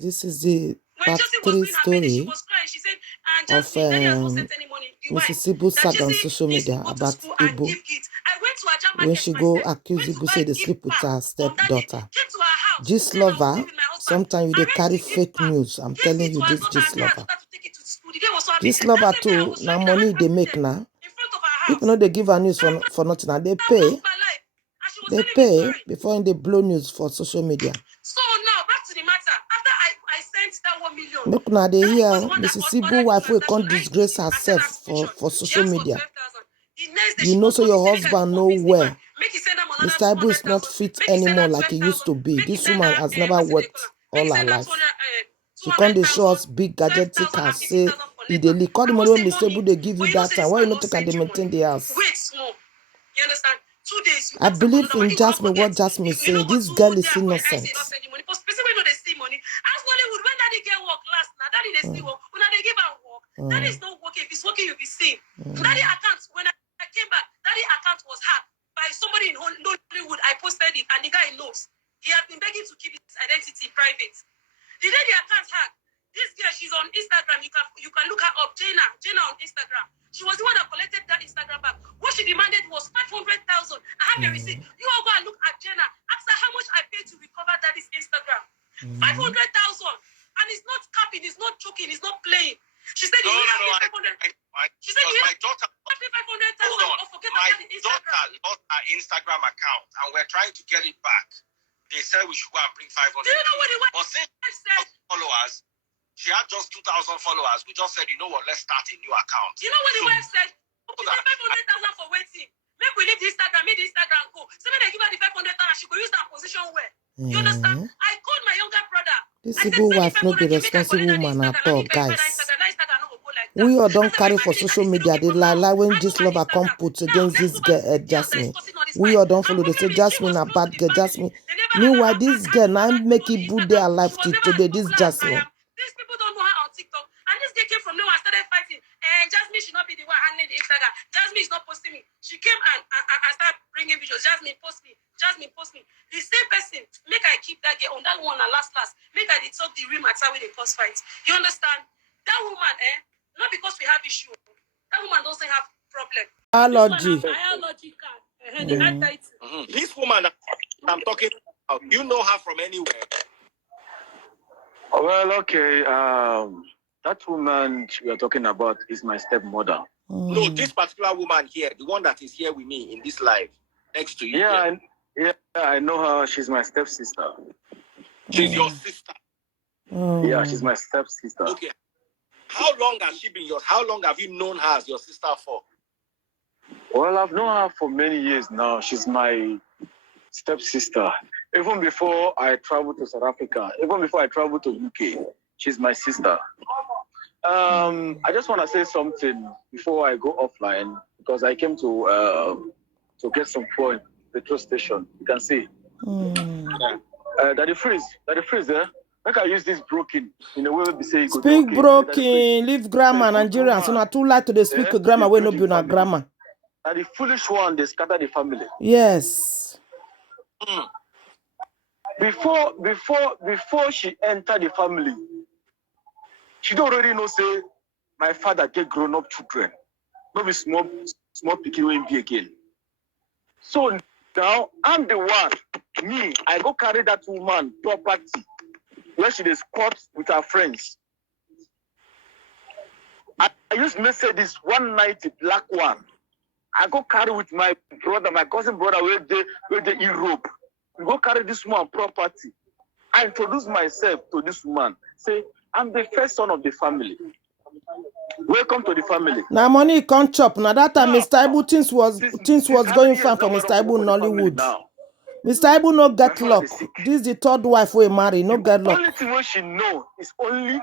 This is the part 3 story of Mrs. Ibu saga on social media about Ibu. When she go accuse Ibu, say they sleep with her stepdaughter. Gist lover, sometimes they carry fake news. I'm telling you this gist lover. Gist lover too, now money they make now. People know they give her news for nothing. And they pay. They pay before they blow news for social media. So now back to the matter. After I sent that 1 million. Look now they hear Mrs. Ibu wife will can't disgrace herself for social media. You know, so your husband know where. Mr. Ibu is not fit anymore like he used to be. This woman has never worked all her life. She can't show us big gadgetic cars. Say if they call the money when Mr. Ibu they give you that time. Why you not take and they maintain the house? You understand? 2 days. I believe in Jasmine, what Jasmine is saying. This girl is innocent. That is not working. If it's working, you'll be seen. Daddy account, when I came back, Daddy account was hacked by somebody in Hollywood. I posted it, and the guy knows. He has been begging to keep his identity private. The day the account hacked, this girl, she's on Instagram. You can look her up, Jenna on Instagram. She was the one that collected that Instagram back. What she demanded was 500,000. I have a receipt. You all go and look at Jenna. Ask her how much I paid to recover that is Instagram. 500,000. And it's not capping, it's not joking, it's not playing. She said, no, 500,000. She said, my daughter, 500,000. My daughter lost her Instagram account, and we're trying to get it back. They said we should go and bring 500. Do you know what it was? But since followers, she had just 2,000 followers. We just said, you know what, let's start a new account. You know what the wife said? She said 500,000 for waiting. Make we leave the Instagram, make the Instagram go. So when they give her the 500,000, she go use that position where? You understand? I called my younger brother. This Ibu wife not be responsible woman at all, guys. We all don't carry for social media. They lie when this lover come put against this girl, Jasmine. We all don't follow. They say Jasmine a bad girl, Jasmine. Meanwhile, this girl now make Ibu their life till today. This Jasmine. These people don't know her on TikTok. And this girl came from nowhere and started fighting. And Jasmine should not be the one handling the Instagram. Jasmine is not posting me. She came and started bringing videos. Jasmine post me. Jasmine post me. The same person, make I keep that girl on that one and last. Make I talk the real matter when they cause fights. You understand? That woman, not because we have issue. That woman doesn't have problem. Allergy. This woman I'm talking about, you know her from anywhere. Well, okay. That woman we are talking about is my stepmother. No, this particular woman here, the one that is here with me in this live, next to you. Yeah, I know her. She's my stepsister. She's your sister. Yeah, she's my stepsister. Okay. How long has she been yours? How long have you known her as your sister for? Well, I've known her for many years now. She's my stepsister. Even before I traveled to South Africa, even before I traveled to UK, she's my sister. I just want to say something before I go offline, because I came to get some fuel in the petrol station. You can see. That the freeze there. Like I use this broken in a way we say you speak okay. Broken, leave grammar, Nigerians. So not too light to speak grammar when no be na grammar. And the foolish one, they scatter the family. Yes. Before she entered the family, she don't already know say my father get grown up children. Not be small picking will be again. So now I'm the one. Me, I go carry that woman property where she is squat with her friends. I use Mercedes 190 black one. I go carry with my brother, my cousin brother, where they Europe. We go carry this woman property. I introduce myself to this woman. Say, I'm the first son of the family. Welcome to the family. Now money can't chop. Now that time Mr. Ibu things was going fine for Mr. Ibu in Nollywood. Mr. Ibu no get luck. This is the third wife we marry. No get luck. The only thing she know is only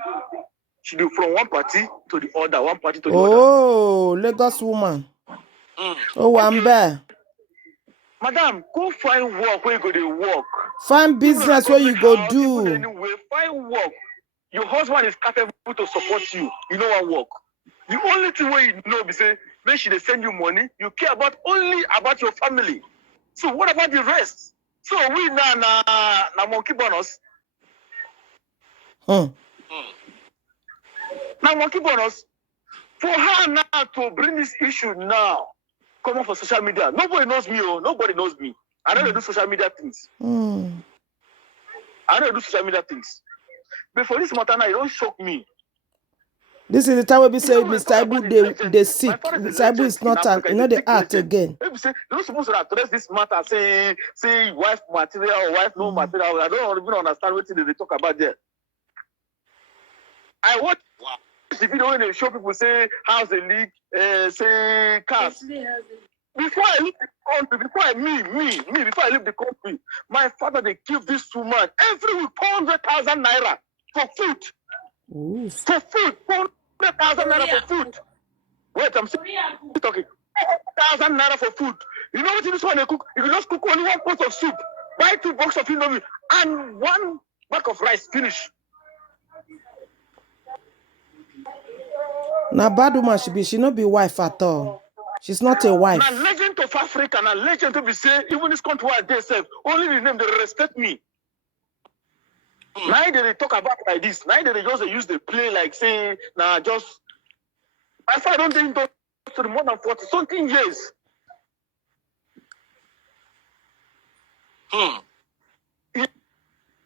she do from one party to the other, one party to the other. Oh, Lagos woman. Oh, I'm there. Madam, go find work where you go to work. Find business where you go do. Anyway, find work. Your husband is capable to support you. You know what work. The only thing where you know is say, make sure they send you money. You care only about your family. So what about the rest? So we na monkey bonus. Now, monkey bonus for her now to bring this issue now. Come on for social media. Nobody knows me. Oh, nobody knows me. I don't do social media things. I don't do social media things. But for this matter now, it don't shock me. This is the time we say Mr. Ibu they sick. Mr. Ibu is not an, the art again. Maybe say you're not supposed to address this matter. Say wife material or wife no material. I don't even understand what they talk about there. I watch the video when they show people say house a leak, say cars. Before I leave the country, before I leave the country, my father they give this woman every week 400,000 naira for food. Ooh. For food, 400,000 naira for food. Wait, I'm still talking. 400,000 naira for food. You know what this one they cook? You can just cook only one pot of soup, buy 2 boxes of indomie, and 1 bag of rice. Finish. Now bad woman she not be wife at all. She's not a wife. Now legend of Africa, now legend to be say even this country where they say only the name they respect me. Now they talk about like this. Now they just use the play like say now just. I said I don't think to more than 40 something years.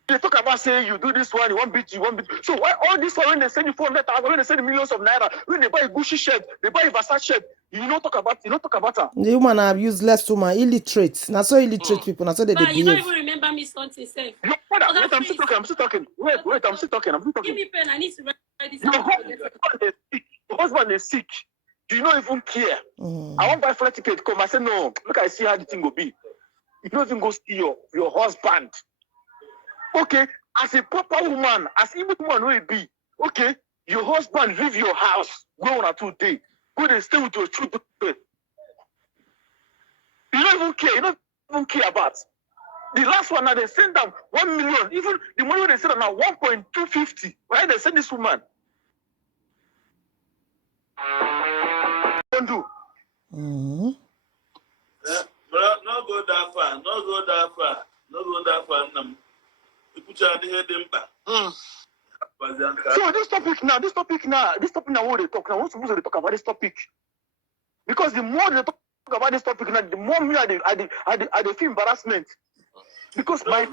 They talk about say you do this one, you won't beat you, won't beat. So why all this one when they send you 400,000, when they send millions of naira, when they buy a Gucci shirt, they buy a Versace shirt, you don't talk about her. The woman are useless woman, illiterate. Now so illiterate people, now so they behave. You don't even remember me something safe. Wait, I'm still talking. Wait, I'm still talking. Give me pen, I need to write this. Your husband is sick. Do you not even care? I want to buy flight ticket. Come, I said no. Look, I see how the thing will be. You don't even go see your husband. Okay, as a proper woman, as even woman will be, okay, your husband leave your house, go on a 2 days, go and stay with your children. You don't even care, you don't even care about. The last one now they send them 1 million, even the money they send them now 1.250. Why they send this woman? Don't do. Yeah, but not go that far, not go that far. So this topic now, what they talk now, what's supposed to talk about this topic? Because the more they talk about this topic now, the more me I feel embarrassment. Because my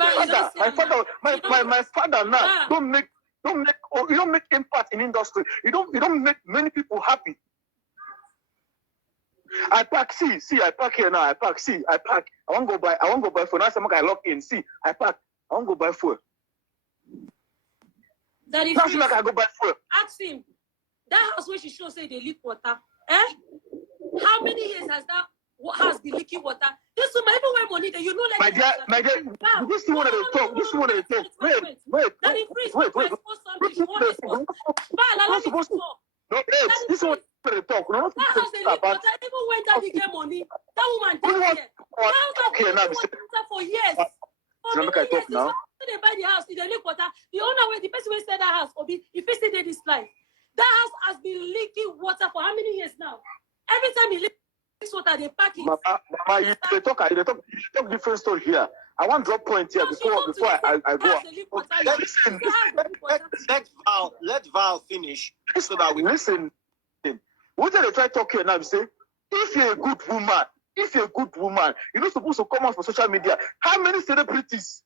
father now don't make impact in industry. You don't make many people happy. I pack, see, I pack here now. I pack. I won't go buy phone. Now some guy lock in. See, I pack. I won't go buy phone. That is now see like I go buy phone. Ask him. That house where she show say they leak water. How many years has that house been leaking water? This woman even when money that you know like my dear, this is what they talk. This is what they talk. Wait. That is free. No, this is what they talk. No, that house they leak water even when daddy get money. That woman did here. That house been leaking water for years. For many years, now. They buy the house, they leak water. The owner, the person who said that house, Obi, if he stay this life, that house has been leaking water for how many years now? Every time he leaks water, they pack it. Mama, you talk different story here. I want drop point here before I go. Listen, let Val finish so that we listen. What did they try to talk here now? Say, if you're a good woman, you're not supposed to come out for social media. How many celebrities?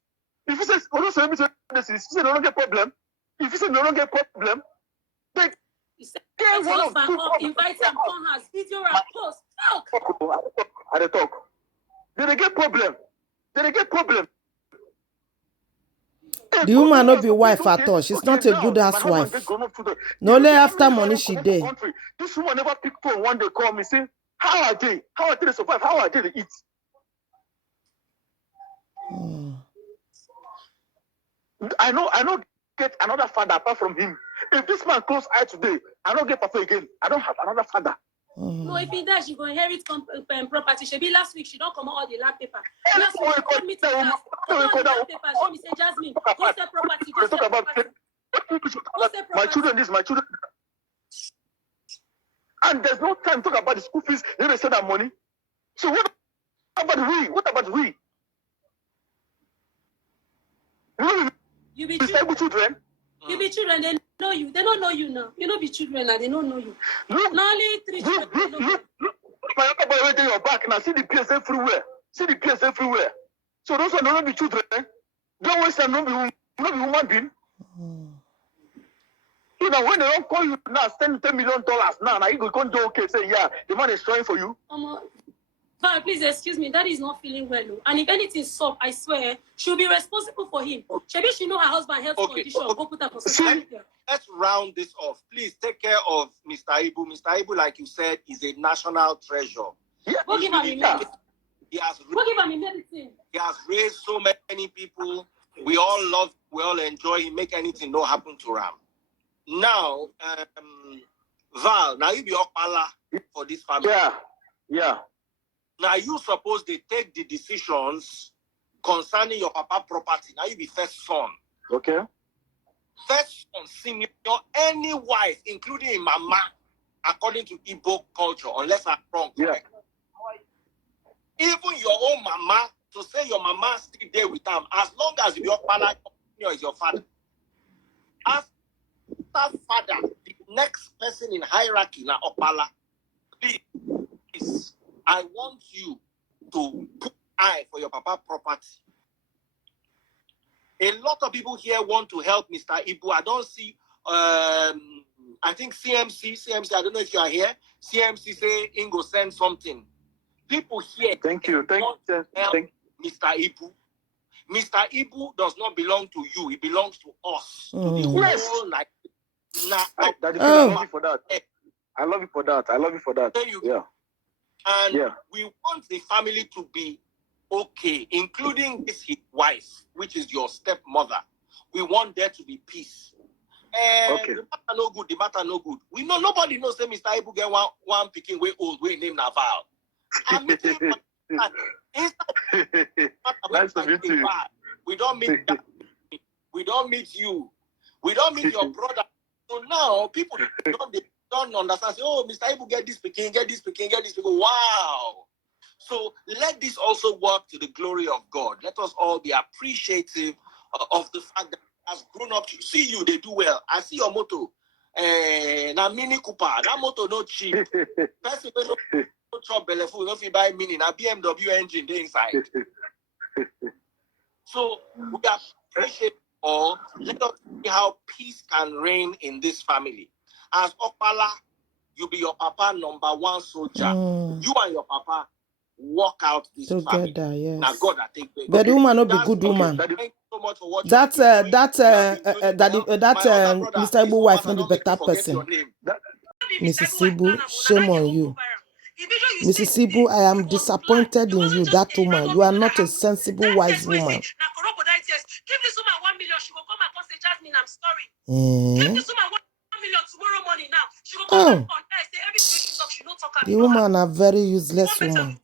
If you say no celebrities, if you say no get problem, they get one of two. Invite them, come house, video and post. I talk. They get problem. The woman not be wife at all. She's not a good housewife. No only after money she did. This woman never pick phone one day call me say, how are they? How are they survive? How are they to eat? I know get another father apart from him. If this man close eye today, I don't get papa again. I don't have another father. No, if he does, she go inherit property. She be last week, she don't come out all the land paper. Last week, she told me to she said, Jasmine, go sell property. Go sell property. My children, this, my children. And there's no time to talk about the school fees. Then they send that money. So what about we? You be disabled children? You be children, they know you. They don't know you now. You know be children and they don't know you. Look, Not only 3 children, they know you. look, my younger boy right there your back now. See the PS everywhere. See the PS everywhere. So those are not be children. Don't waste time, not be human being. You know, when they don't call you now, spend $10 million now you go come do okay, say, yeah, the man is trying for you. But please excuse me, that is not feeling well. And if anything soft, I swear, she'll be responsible for him. Maybe she know her husband health condition. Go put her for social media. Let's round this off. Please take care of Mr. Ibu. Mr. Ibu, like you said, is a national treasure. Yeah, go give him medicine. Go give him medicine. He has raised so many people. We all love, we all enjoy him. Make anything no happen to Ram. Now, Val, now you be Okpala for this family. Yeah. Now you suppose they take the decisions concerning your papa property. Now you be first son. Okay. First son, senior, any wife, including mama, according to Igbo culture, unless I'm wrong. Yeah. Correct? Even your own mama, to say your mama still there with them, as long as your father is your father. After father, the next person in hierarchy, now Opala, please, I want you to put eye for your papa property. A lot of people here want to help Mr. Ibu. I don't see, I think CMC, I don't know if you are here. CMC say Ingo send something. People here. Thank you. Mr. Ibu. Mr. Ibu does not belong to you. It belongs to us. To the whole night. I love you for that. I love you for that. There you go. And we want the family to be okay, including his wife, which is your stepmother. We want there to be peace. And the matter no good. We know nobody knows that Mr. Ibu get one picking way old, way named Naval. Nice to meet you. We don't meet you. We don't meet your brother. So now people don't understand. Say, oh, Mr. Ibu get this picking. Wow. So let this also work to the glory of God. Let us all be appreciative of the fact that as grown up, see you, they do well. I see your motto. Na Mini Cooper. That motto no cheap. Person no chop belle food, no fit buy Mini. Na BMW engine they inside. So we appreciate all. Let us see how peace can reign in this family. As Okpala, you be your papa number one soldier. You and your papa walk out this together, family. yes. Now God, I take but the woman not be good woman. Thank you so much for watching. That Mr. Ibu wife not be better person. Mrs. Ibu, shame on you. Mrs. Ibu, I am disappointed in you, that woman. You are not a sensible, wise woman. Give this woman 1 million, she will come and say, Jasmine, I'm sorry. Give this woman 1 million tomorrow morning now. She will come on air, say everything she talk, she don't talk. The woman a very useless woman.